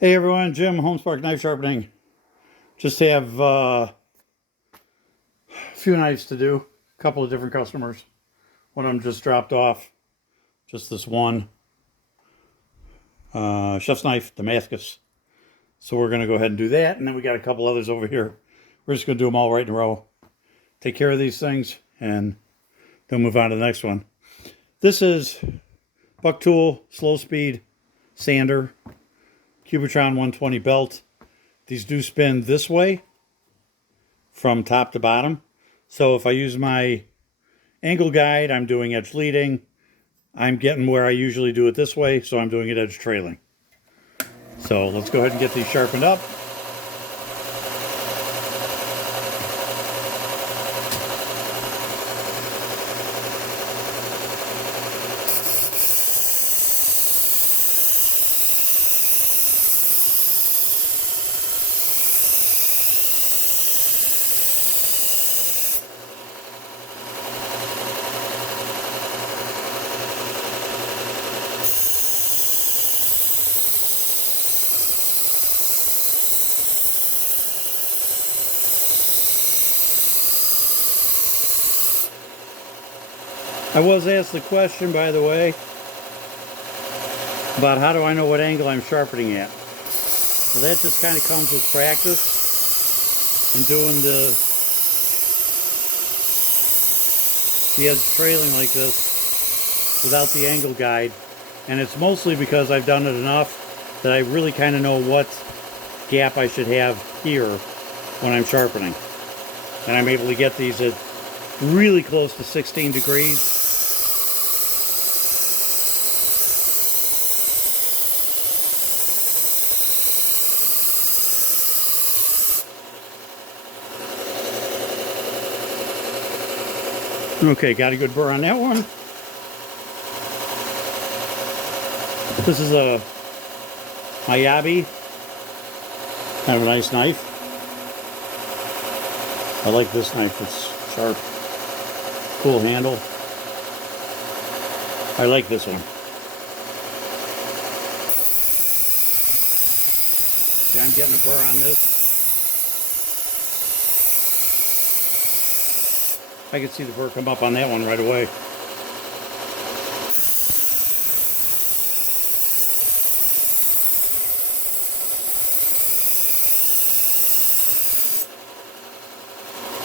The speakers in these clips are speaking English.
Hey everyone, Jim, Homespark Knife Sharpening. Just have a few knives to do. A couple of different customers. One of them just dropped off. Just this one. Chef's knife, Damascus. So we're going to go ahead and do that. And then we got a couple others over here. We're just going to do them all right in a row. Take care of these things and then move on to the next one. This is Bucktool Slow Speed Sander. Cubitron 120 belt. These do spin this way from top to bottom. So if I use my angle guide, I'm doing edge leading. I'm getting where I usually do it this way, so I'm doing it edge trailing. So let's go ahead and get these sharpened up. I was asked the question, by the way, about how do I know what angle I'm sharpening at. So that just kind of comes with practice and doing the edge trailing like this without the angle guide. And it's mostly because I've done it enough that I really kind of know what gap I should have here when I'm sharpening. And I'm able to get these at really close to 16 degrees. Okay, got a good burr on that one. This is a Miyabi, kind of a nice knife. I like this knife, it's sharp, cool handle. I like this one. Okay, I'm getting a burr on this. I can see the burr come up on that one right away.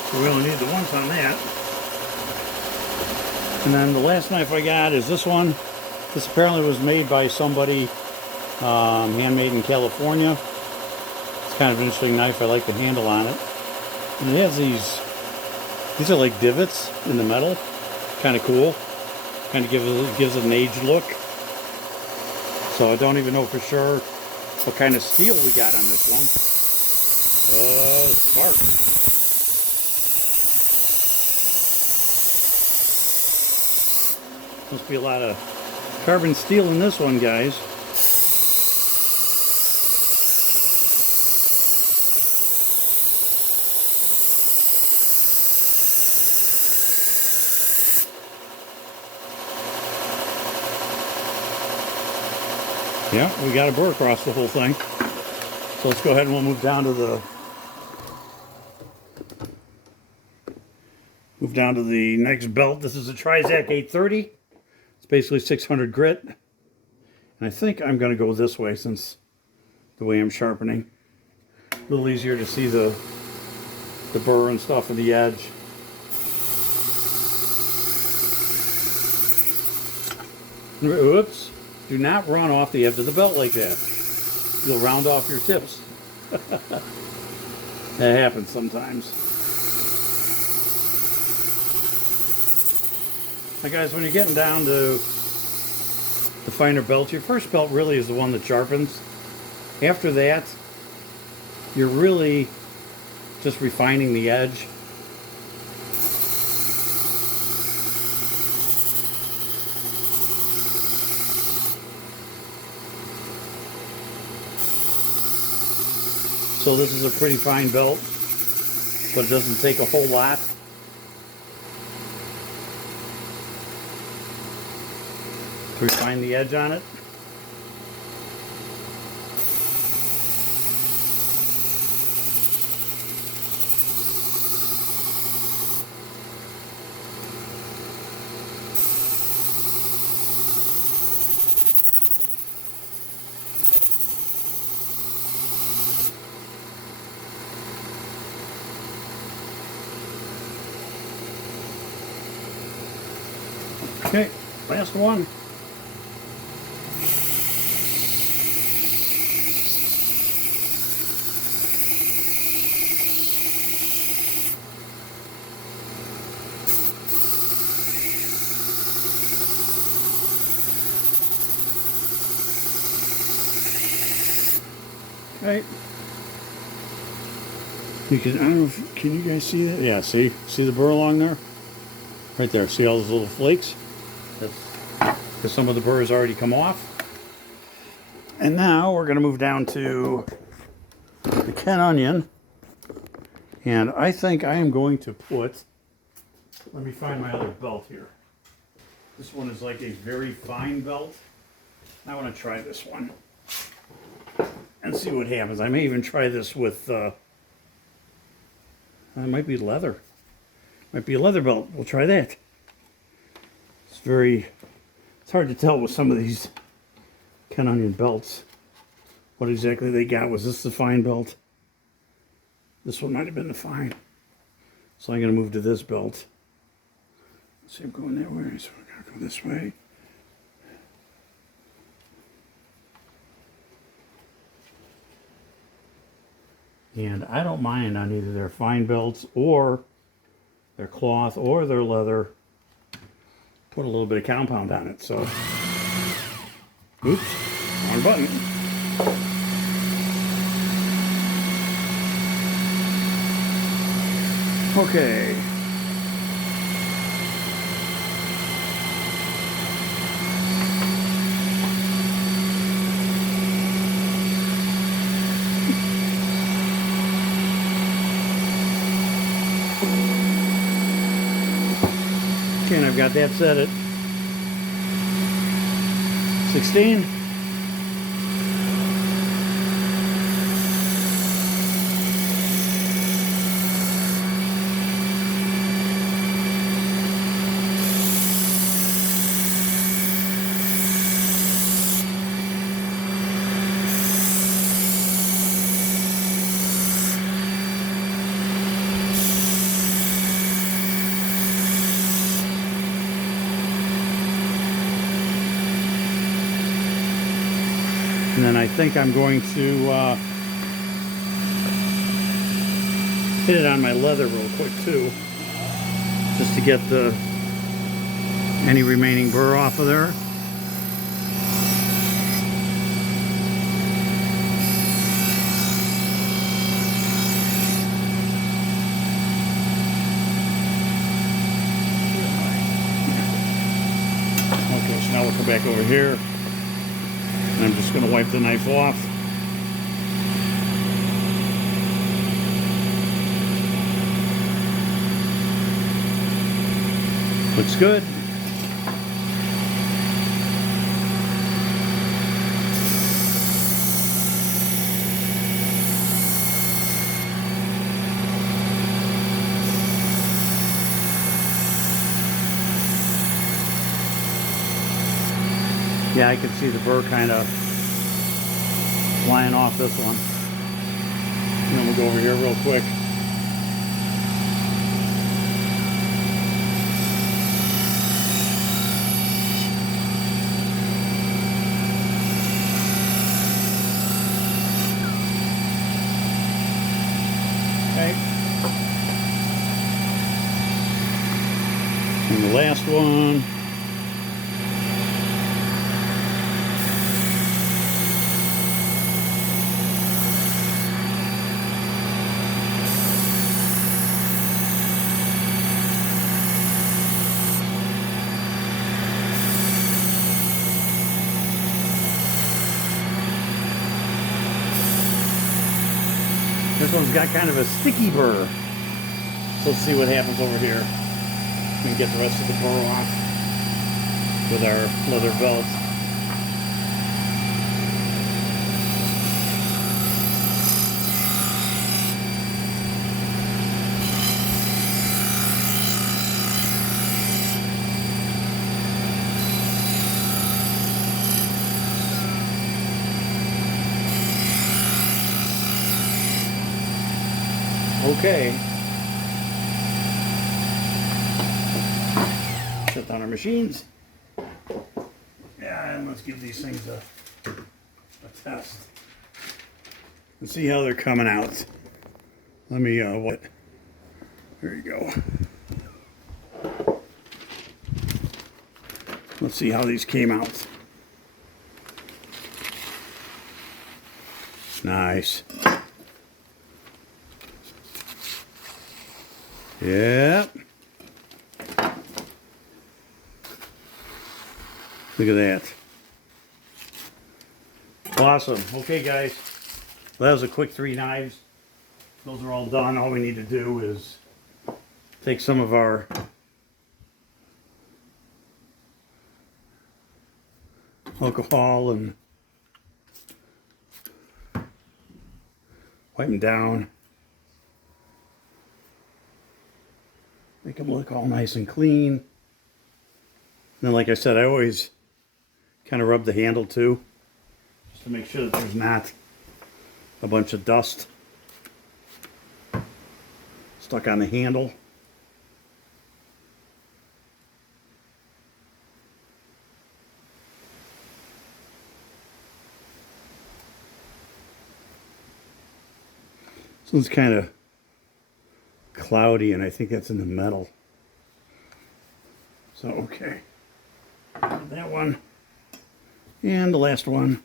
So we only need the once on that. And then the last knife I got is this one. This apparently was made by somebody, handmade in California. It's kind of an interesting knife. I like the handle on it. And it has these are like divots in the metal. Kind of cool. Kind of gives it an aged look. So I don't even know for sure what kind of steel we got on this one. Spark. Must be a lot of carbon steel in this one, guys. Yeah, we got a burr across the whole thing. So let's go ahead and we'll move down to the next belt. This is a Trizact A30. It's basically 600 grit. And I think I'm going to go this way since the way I'm sharpening. A little easier to see the burr and stuff at the edge. Oops. Do not run off the edge of the belt like that. You'll round off your tips. That happens sometimes. Now guys, when you're getting down to the finer belts, your first belt really is the one that sharpens. After that, you're really just refining the edge. So this is a pretty fine belt, but it doesn't take a whole lot. to refine the edge on it. Okay, last one. Okay. You can, I don't know if, can you guys see that? Yeah, see the burr along there? Right there, see all those little flakes? That's because some of the burr has already come off. And now we're going to move down to the Ken onion. And I think I am going to put, let me find my other belt here. This one is like a very fine belt. I want to try this one and see what happens. I may even try this with, it might be leather. Might be a leather belt. We'll try that. It's hard to tell with some of these Ken onion belts what exactly they got. Was this the fine belt? This one might have been the fine. So I'm going to move to this belt. Let's see, I'm going that way, so we're going to go this way. And I don't mind on either their fine belts or their cloth or their leather. Put a little bit of compound on it, so. Oops, wrong button. Okay. Okay, and I've got that set at 16. And then I think I'm going to hit it on my leather real quick too, just to get any remaining burr off of there. Okay, so now we'll come back over here. And I'm just going to wipe the knife off. Looks good. Yeah, I can see the burr kind of flying off this one. And then we'll go over here real quick. Okay. And the last one. This one's got kind of a sticky burr. So let's see what happens over here. We can get the rest of the burr off with our leather belt. Okay. Shut down our machines. Yeah, and let's give these things a test and see how they're coming out. Let me, there you go. Let's see how these came out. Nice. Yep. Look at that. Awesome. Okay, guys. Well, that was a quick 3 knives. Those are all done. All we need to do is take some of our alcohol and wipe them down. Make them look all nice and clean. And then, like I said, I always kind of rub the handle too, just to make sure that there's not a bunch of dust stuck on the handle. So it's kind of cloudy, and I think that's in the metal. So, okay. That one. And the last one.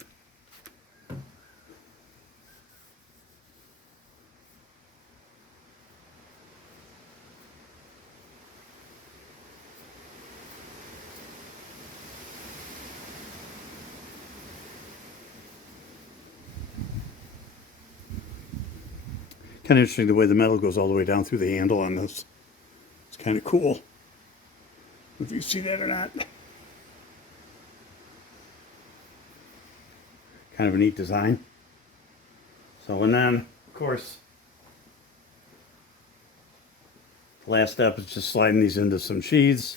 Kind of interesting the way the metal goes all the way down through the handle on this. It's kind of cool. If you see that or not. Kind of a neat design. So, and then, of course, the last step is just sliding these into some sheaths.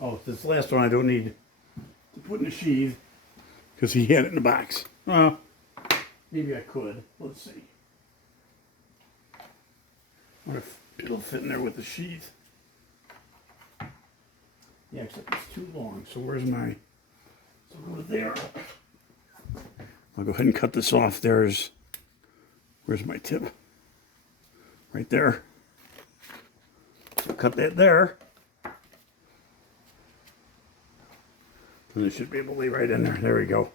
Oh, this last one I don't need to put in a sheath because he had it in the box. Well, maybe I could. Let's see. I wonder if it'll fit in there with the sheath. Yeah, except it's too long. So where's my... So I'll go to there. I'll go ahead and cut this off. Where's my tip? Right there. So cut that there. And it should be able to lay right in there. There we go.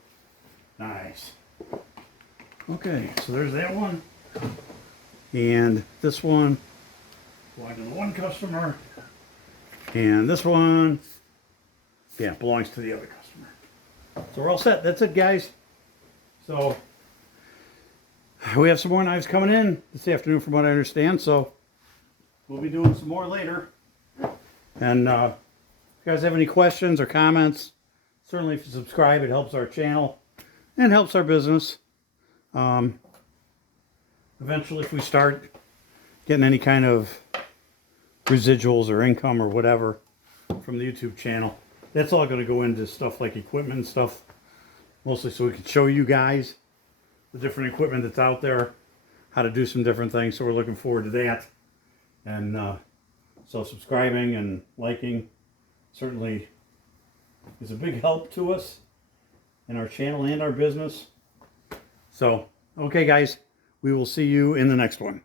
Nice. Okay, so there's that one. And this one belongs to the one customer. And this one, yeah, belongs to the other customer. So we're all set. That's it, guys. So we have some more knives coming in this afternoon from what I understand. So we'll be doing some more later. And if you guys have any questions or comments, certainly if you subscribe, it helps our channel and helps our business. Eventually, if we start getting any kind of residuals or income or whatever from the YouTube channel, that's all going to go into stuff like equipment and stuff, mostly so we can show you guys the different equipment that's out there, how to do some different things. So we're looking forward to that. And so subscribing and liking certainly is a big help to us in our channel and our business. So, okay guys, we will see you in the next one.